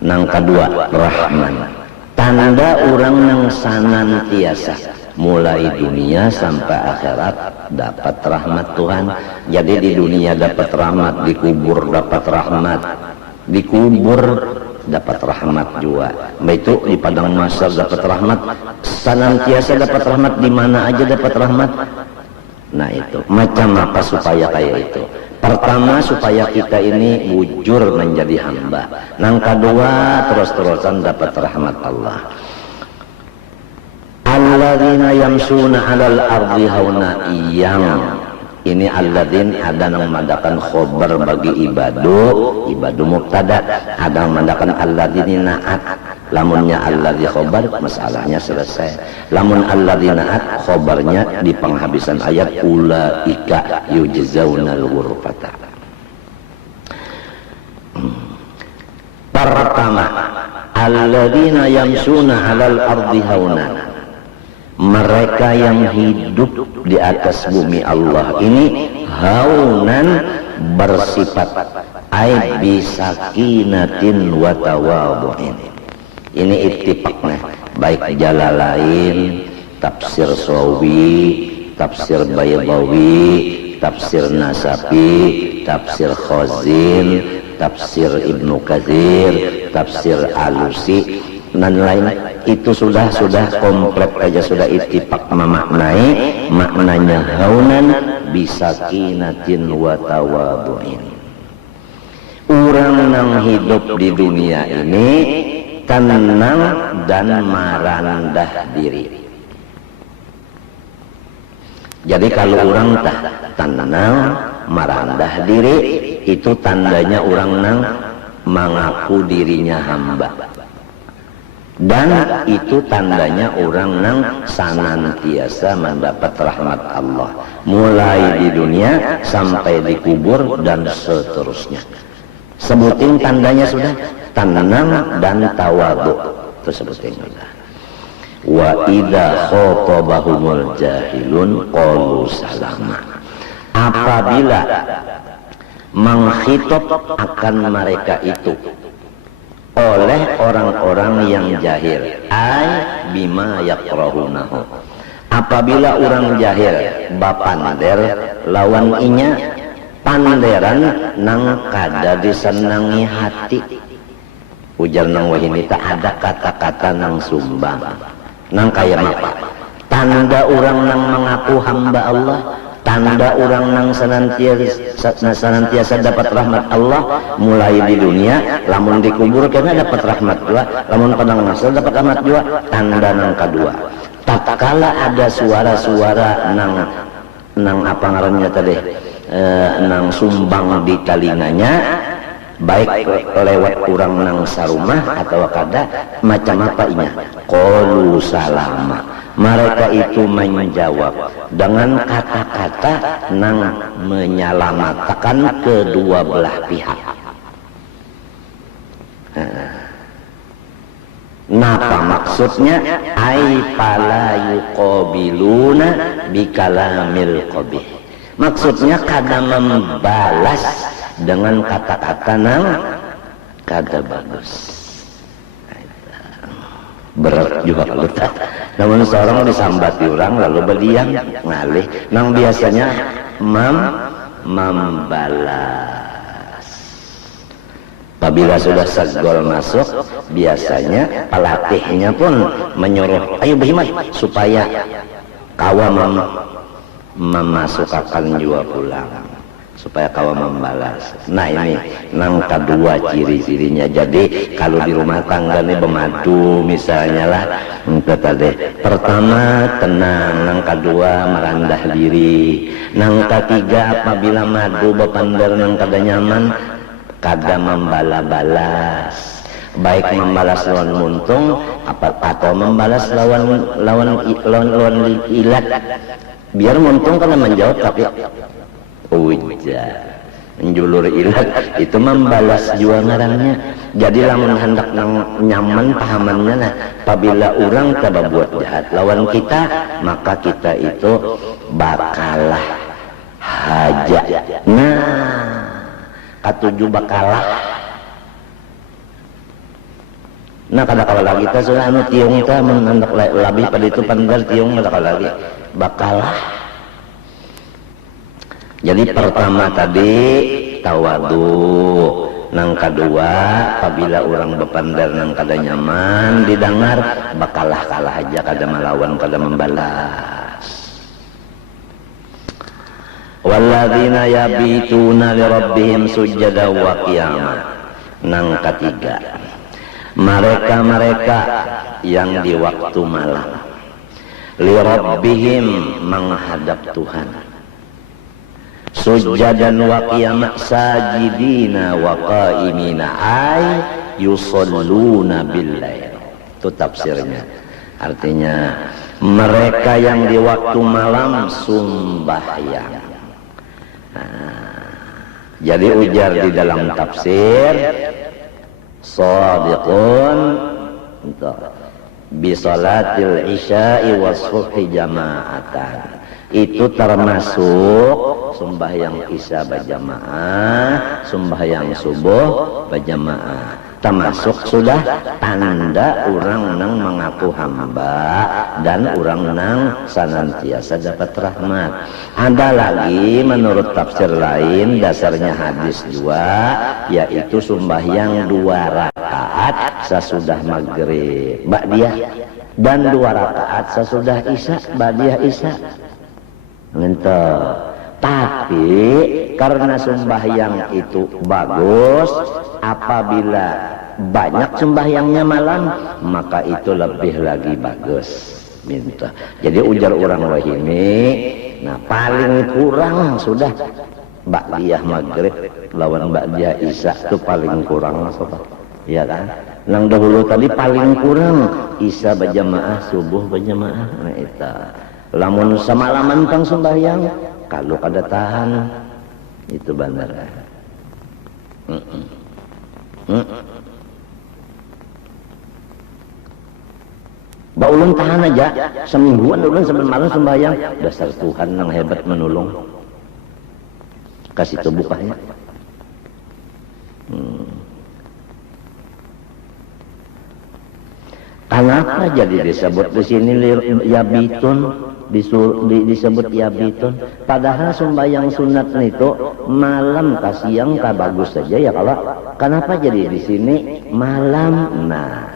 Nang kedua Rahman, tanda orang nang sanantiasa mulai dunia sampai akhirat dapat rahmat Tuhan. Jadi di dunia dapat rahmat, dikubur dapat rahmat, dikubur dapat rahmat juga. Itu di padang mahsyar dapat rahmat, senantiasa dapat rahmat, di mana aja dapat rahmat. Nah itu macam apa supaya kayak itu? Pertama, supaya kita ini wujur menjadi hamba. Yang kedua, terus-terusan dapat rahmat Allah. Alladzina yamsuna 'alal ardi hauna, yang ini alladzin ada yang menandakan khobar bagi ibadu mubtada, ada yang menandakan alladzina naat. Lamunnya alladzi khobar, masalahnya selesai. Lamun alladzina naat, khobarnya di penghabisan ayat ulaika yujzaunal ghurfata. Pertama, alladzina yamsuna 'alal ardi hauna, mereka yang hidup di atas bumi Allah ini haunan, bersifat ay bisakinatin wa tawadhu'in. Ini ittifaqnya baik Jalalain, tafsir Sawi, tafsir Baydawi, tafsir Nasafi, tafsir Khazin, tafsir Ibnu Katsir, tafsir Alusi dan lain, itu sudah komplit aja, sudah ittifaq memaknai maknanya haunan bisakinatin wa tawadhu'in. Orang yang hidup di dunia ini tenang dan merendah diri. Jadi kalau orang tenang merendah diri, itu tandanya orang yang mengaku dirinya hamba. Dan itu tandanya orang yang senantiasa mendapat rahmat Allah, mulai di dunia sampai di kubur dan seterusnya. Sebutin tandanya sudah, tenang dan tawadhu, itu sebutin sudah. Wa idza khotabahumul jahilun qalu salama, apabila menghitop akan mereka itu oleh orang-orang yang jahil, ay bima yakrahunahu, apabila orang jahil bapander lawan inya panderan nang kada disenangi hati, ujar nang wahini tak ada kata-kata nang sumbang nang kaya apa, tanda orang nang mengaku hamba Allah, tanda orang nang senantiasa dapat rahmat Allah mulai di dunia, lamun dikubur kena dapat rahmat juga, lamun padang mahsyar dapat rahmat juga. Tanda nang kedua, tatkala ada suara-suara nang apa ngarannya tadi, nang sumbang di telinganya, baik lewat orang nang sarumah atau kada macam apa inya, qalu salama, mereka itu menjawab dengan kata-kata nang menyelamatkan kedua belah pihak. Napa maksudnya? Ai fala yuqabiluna bikalamil qabih, maksudnya kada membalas dengan kata-kata nang kada bagus. Berat juga kalau tak. Namun seorang disambati orang lalu berdiam ngalih, nang biasanya membalas. Apabila sudah segol masuk, biasanya pelatihnya pun menyuruh, ayo berhimat supaya kawan memasukkan juga pulang, supaya kawan membalas. Nah ini nang kedua ciri-cirinya. Jadi kalau di rumah tangga ini bermadu misalnya lah, tadi pertama tenang, nang kedua merendah diri, nang ketiga apabila madu bepander nang kada nyaman, kada membala-balas, baik membalas lawan muntung atau membalas lawan ilat. Biar muntung kan menjawab tapi ujar menjulur ilat, itu membalas juga ngarannya. Jadi lamun hendak nyaman pahamannya nah, apabila orang tidak buat jahat lawan kita, maka kita itu bakalah haja. Nah, katujuh bakalah. Nah kada lagi kita sudah anu tiung kita menandak lebih pada itu pandar tiung kada lagi bakalah. Jadi pertama tadi tawadu. Nang kedua, apabila orang bepandar nang kada nyaman didengar, bakalah kalah aja kada melawan kada membalas. Walladzina yabituna li rabbihim sujada wa qiyama. Nang ketiga, mereka yang di waktu malam li rabbihim menghadap Tuhan. Sujadan wa qiyama sajidina wa qaimina ay yusalluna billail. Itu tafsirnya. Artinya mereka yang di waktu malam sembahyang. Jadi ujar di dalam tafsir shadiqun bi salatil isya'i was subhi jama'atan. Itu termasuk sembahyang isya berjamaah, sembahyang subuh berjamaah. Termasuk sudah tanda orang nang mengaku hamba dan orang nang senantiasa dapat rahmat. Ada lagi menurut tafsir lain dasarnya hadis juga, yaitu sembahyang 2 rakaat sesudah maghrib ba'diyah dan 2 rakaat sesudah isya ba'diyah isya. Tapi karena sembahyang itu bagus, apabila banyak sembahyangnya malam, maka itu lebih lagi bagus. Minta. Jadi ujar orang wahimi, nah paling kurang sudah ba'diyah maghrib lawan ba'diyah isya itu paling kurang sobat. Iya kan? Nang dahulu tadi paling kurang isya berjamaah, subuh berjamaah. Nah itu. Lamun semalaman pang sembahyang kalau kada tahan itu benar. Ulun tahan aja semingguan ulun sampai malam sembahyang, dasar Tuhan yang hebat menolong. Kasih tubuh bukannya. Kenapa jadi disebut di sini yabitun? Disebut yabitun, padahal sembahyang sunat itu malam ke siang ke bagus saja ya. Kalau kenapa jadi di sini malam? Nah,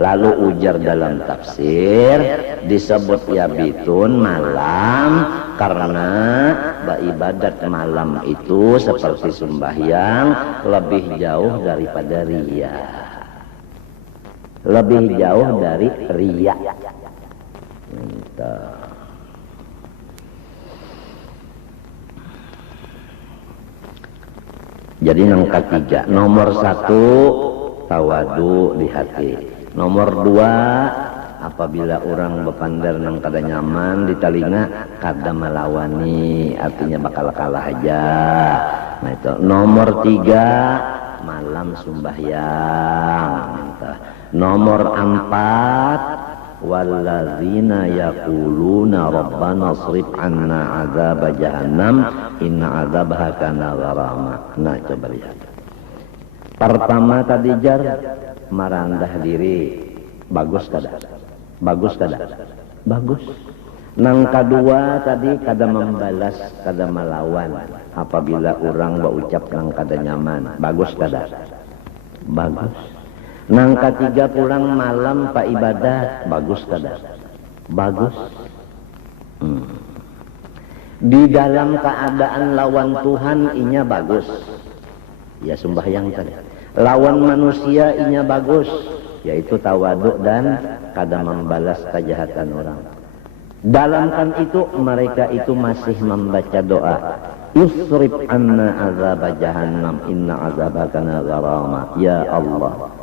lalu ujar dalam tafsir disebut yabitun malam karena ibadat malam itu seperti sembahyang lebih jauh daripada riya, lebih jauh dari riya. Jadi yang ketiga, nomor 1 tawadu di hati. Nomor 2, apabila orang bepandar nang kada nyaman di telinga, kada melawani, artinya bakal kalah aja. Nah itu. Nomor 3, malam sembahyang. Nomor 4, walladzina yaquluna rabbana srif anna azab jahannam inna azabaha kana gharama. Nah coba lihat. Pertama tadi jar merendah diri, bagus kada? Bagus kada? Bagus. Nang kedua tadi kada membalas, kada melawan apabila orang berucap nang kada nyaman, bagus kada? Bagus. Nang ketiga pulang malam pak ibadah, bagus kada? Bagus. Di dalam keadaan lawan Tuhan inya bagus, ya sembahyang tadi. Lawan manusia inya bagus, yaitu tawaduk dan kada membalas kejahatan orang. Dalam kan itu mereka itu masih membaca doa, yusrif anna azab jahannam inna azabha kana gharama. Ya Allah,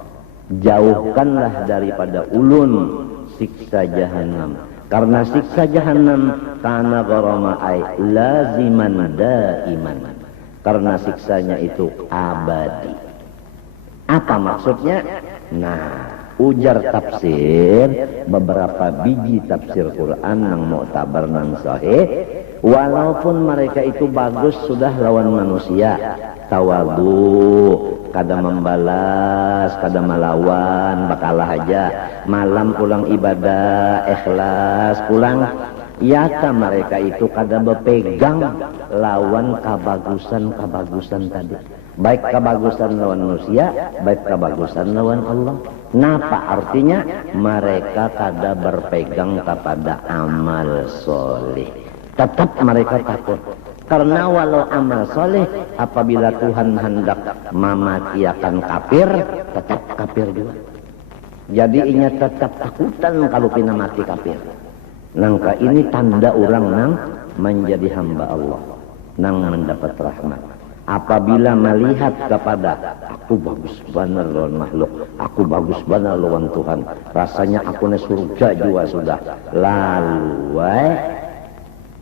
jauhkanlah daripada ulun siksa jahanam, karena siksa jahanam kana gharama ay laziman daiman, karena siksanya itu abadi. Apa maksudnya? Nah, ujar tafsir beberapa biji tafsir Quran yang mu'tabar nan sahih, walaupun mereka itu bagus sudah lawan manusia, tawadu, kada membalas, kada melawan, bakalah aja, malam pulang ibadah, ikhlas pulang, yata mereka itu kada berpegang lawan kabagusan tadi. Baik kebagusan lawan manusia, baik kebagusan lawan Allah. Napa artinya? Mereka kada berpegang kepada amal soleh. Tetap mereka takut. Karena walau amal soleh, apabila Tuhan hendak mematiakan kafir, tetap kafir juga. Jadi inya tetap takutan kalau pina mati kafir. Nangka ini tanda orang nang menjadi hamba Allah, nang mendapat rahmat. Apabila melihat kepada aku bagus benar lawan makhluk, aku bagus benar lawan Tuhan, rasanya aku ne surga juga sudah.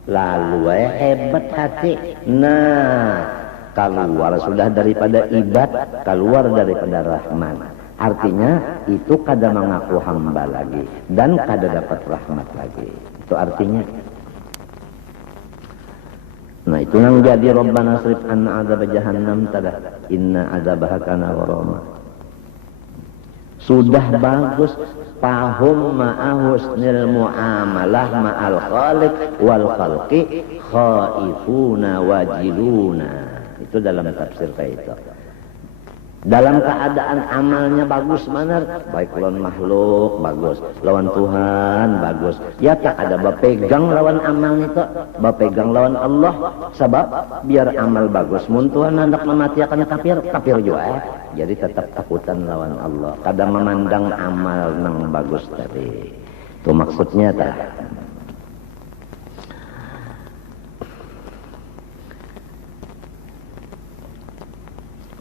Lalu hebat hati. Nah, keluar sudah daripada ibad, keluar daripada rahman. Artinya itu kada mengaku hamba lagi dan kada dapat rahmat lagi. Itu artinya. Nah itu yang jadi Rabbana srif anna azab jahannam tada inna azabaha kana gharama. Sudah bagus pahum ma'ahusnil mu'amalah ma'al khaliq wal khalqi khaifuna wajiluna. Itu dalam tafsir kayak itu. Dalam keadaan amalnya bagus benar, baik lawan makhluk bagus, lawan Tuhan bagus. Ya tak ada berpegang lawan amal itu, berpegang lawan Allah. Sebab biar amal bagus, mun Tuhan hendak mematiakan kafir juga. Jadi tetap takutan lawan Allah. Kada memandang amal nang bagus tadi. Itu maksudnya tak.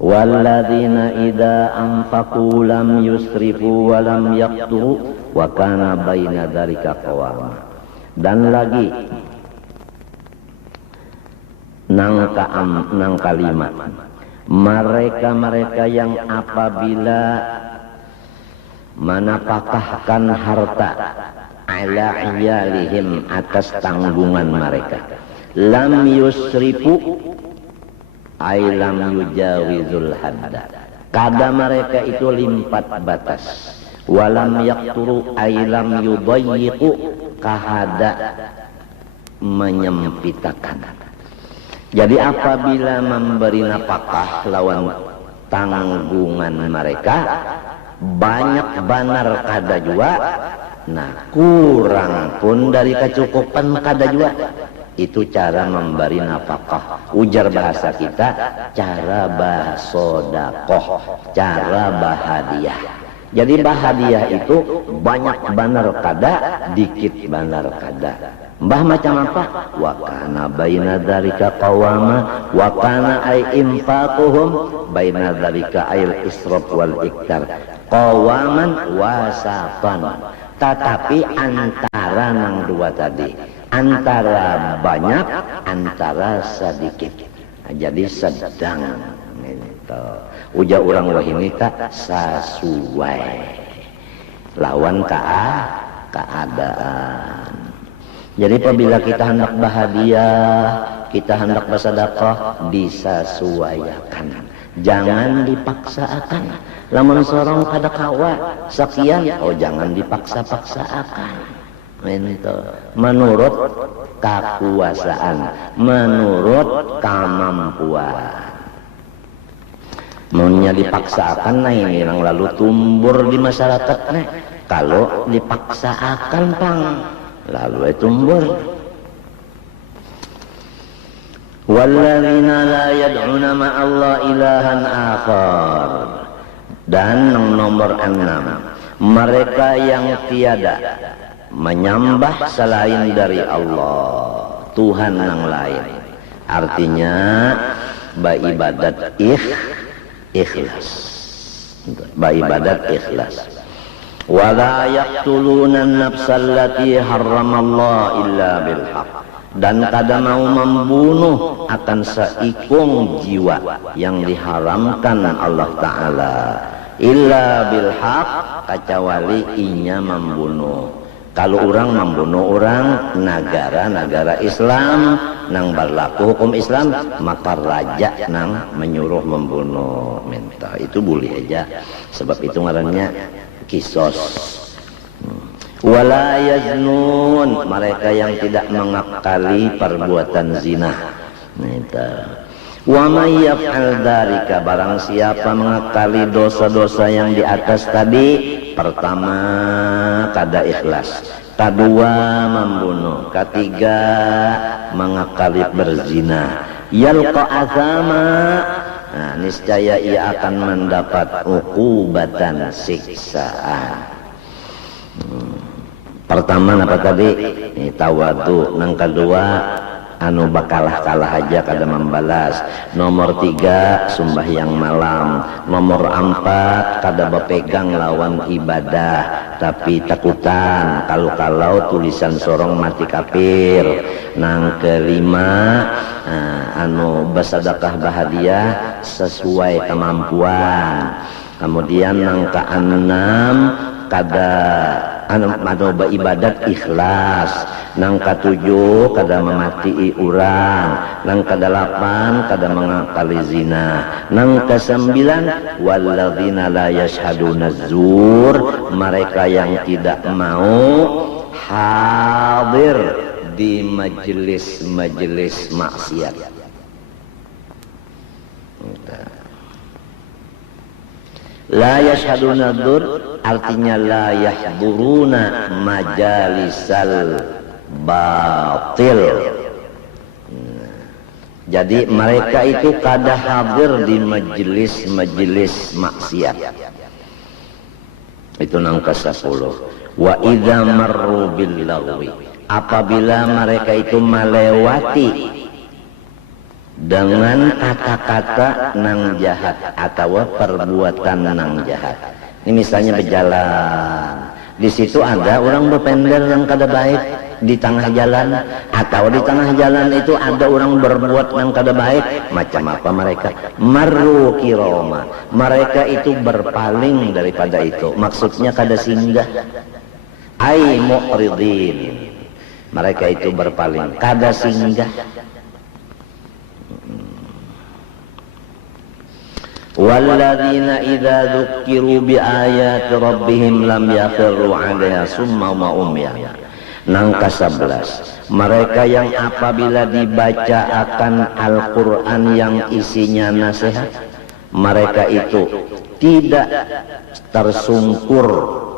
Walladzina idza anfaqu lam yusrifu wa lam yaqturu wa kana baina dzalika qawama. Dan lagi nang kalimat mereka yang apabila menapakahkan harta ala iyalihim atas tanggungan mereka, lam yusrifu ailam yujawizul hadda, kada mereka itu limpat batas, walam yakturu ailam yudayyiqu kahada menyempitakan. Jadi apabila memberi nafkah lawan tanggungan mereka banyak banar kada jua, nah kurang pun dari kecukupan kada jua. Itu cara memberi nafkah. Ujar bahasa kita, cara basodakoh, cara bahadiah. Jadi bahadiah itu banyak banar kada, dikit banar kada. Mbah macam apa? Wa kana baina dzalika qawama wa kana ay infaquhum baina dzalika ayil israf wal iktar. Qawaman wasatan. Tetapi antara nang dua tadi, antara banyak, antara sedikit. Nah, jadi sedang. Gitu. Ujar orang wahini tak sesuai lawan keadaan. Jadi apabila kita hendak bahagia, kita hendak bersedekah, disesuaikan. Jangan dipaksakan. Lamun sorong kada kawa sekian, oh jangan dipaksa-paksakan. Menurut kekuasaan, menurut kemampuan. Maunya dipaksakan, nah ini yang lalu tumbur di masyarakat nih. Kalau dipaksakan pang, lalu tumbur. Walladzina la yad'una ma'allah ilahan akhar. Dan nomor 6, mereka yang tiada menyembah selain dari Allah, Tuhan yang lain. Artinya beribadat ikhlas. Beribadat ikhlas. Wala yaqtuluna an-nafsal lati harramallahu illa bil haqq. dan kada mau membunuh akan seikung jiwa yang diharamkan Allah Ta'ala, illa bilhaq, kecuali inya membunuh. Kalau orang membunuh orang negara Islam nang berlaku hukum Islam, maka raja nang menyuruh membunuh minta itu boleh aja, sebab itu ngarannya kisos. Wala yaznun, mereka yang tidak mengakali perbuatan zina. Wa may yaf'al dzalika, barang siapa mengakali dosa-dosa yang di atas tadi, pertama kada ikhlas, kedua membunuh, ketiga mengakali berzina, yalqa azama, nah, niscaya ia akan mendapat uqubatan, siksaan. Pertama apa tadi? Tawadu. Nang kedua anu bakalah-kalah aja kada membalas. Nomor 3 sembahyang malam. Nomor 4 kada bepegang lawan ibadah, tapi takutan kalau tulisan sorong mati kafir. Nang kelima anu bersedekah bahagia sesuai kemampuan. Kemudian nang keenam kada anu beribadat ikhlas. Nang ketujuh kada memati urang. Nang kedelapan kada mengakali zina. Nang kesembilan walladzina la yashhaduna zur, mereka yang tidak mau hadir di majelis maksiat. La yashhaduna dzur artinya la yahduruna majalisal batil. Jadi mereka itu kada hadir di majelis maksiat. Itu nang ke-10. Wa idza marru bil lagwi, apabila mereka itu melewati dengan kata-kata nang jahat atau perbuatan nang jahat. Ini misalnya berjalan, di situ ada orang berpender yang kada baik di tengah jalan, atau di tengah jalan itu ada orang berbuat yang kada baik. Macam apa mereka? Marru kiroma, mereka itu berpaling daripada itu. Maksudnya kada singgah. Ai mu'ridin, mereka itu berpaling, kada singgah. Walladzina idza dzukkiru biayati rabbihim lam yakhiru 'alaiha summa wa umya. Nang ke-11, mereka yang apabila dibaca akan Al-Qur'an yang isinya nasihat, mereka itu tidak tersungkur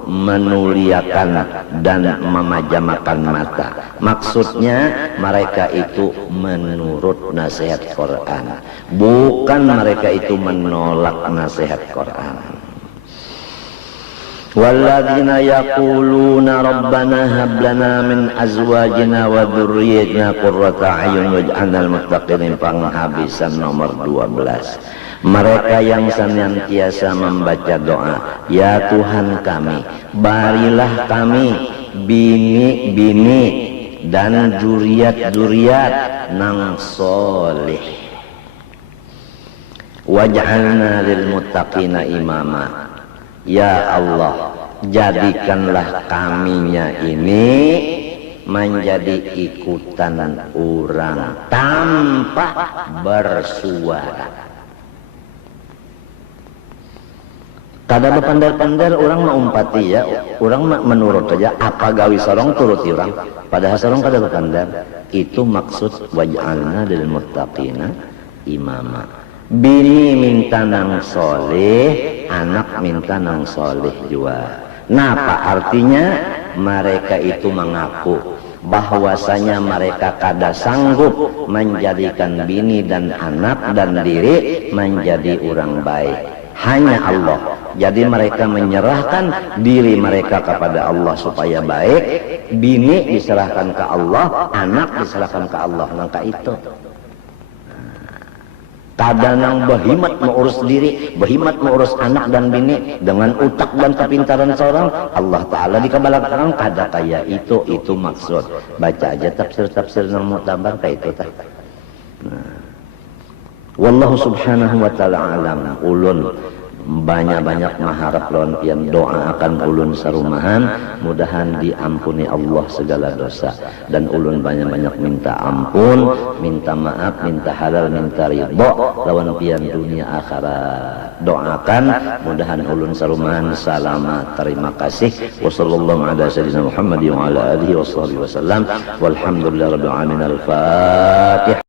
menuliakan dan memejamkan mata. Maksudnya mereka itu menurut nasihat Quran, bukan mereka itu menolak nasihat Quran. Walladzina yaquluna rabbana hab lana min azwajina wa dzurriyyatina qurrata a'yun waj'alna lil muttaqina panghabisan nomor 12. Mereka yang senantiasa membaca doa, ya Tuhan kami, berilah kami bini-bini dan juriat-juriat nang soleh. Waj'alna lil muttaqina imama. Ya Allah, jadikanlah kaminya ini menjadi ikutan orang tanpa bersuara. Kada berpandar-pandar orang mengumpati ya, orang menurut saja apa gawi sorong turuti orang. Padahal sorong kada berpandar. Itu maksud waj'alna lil muttaqina imama. Bini minta nang soleh, anak minta nang soleh juga. Nah, apa artinya? Mereka itu mengaku bahwasanya mereka kada sanggup menjadikan bini dan anak dan diri menjadi orang baik. Hanya Allah. Jadi mereka menyerahkan diri mereka kepada Allah supaya baik. Bini diserahkan ke Allah, anak diserahkan ke Allah. Langkah itu. Kadang berhimat mengurus diri, berhimat mengurus anak dan bini dengan utak dan kepintaran seorang. Allah Ta'ala dikabalakan kada kaya itu maksud. Baca aja tafsir-tafsir yang mu'tabar kayak itu. Nah. Wallahu subhanahu wa ta'ala alam. Ulun banyak-banyak maharap lawan pian doa akan ulun sarumahan, mudahan diampuni Allah segala dosa, dan ulun banyak-banyak minta ampun, minta maaf, minta halal, minta ridho lawan pian dunia akhirat. Doakan mudahan ulun sarumahan selamat. Terima kasih. Wassallallahu ala sayyidina Muhammad wa ala alihi washabihi wasallam. Walhamdulillahirabbil alamin. Al-Fatihah.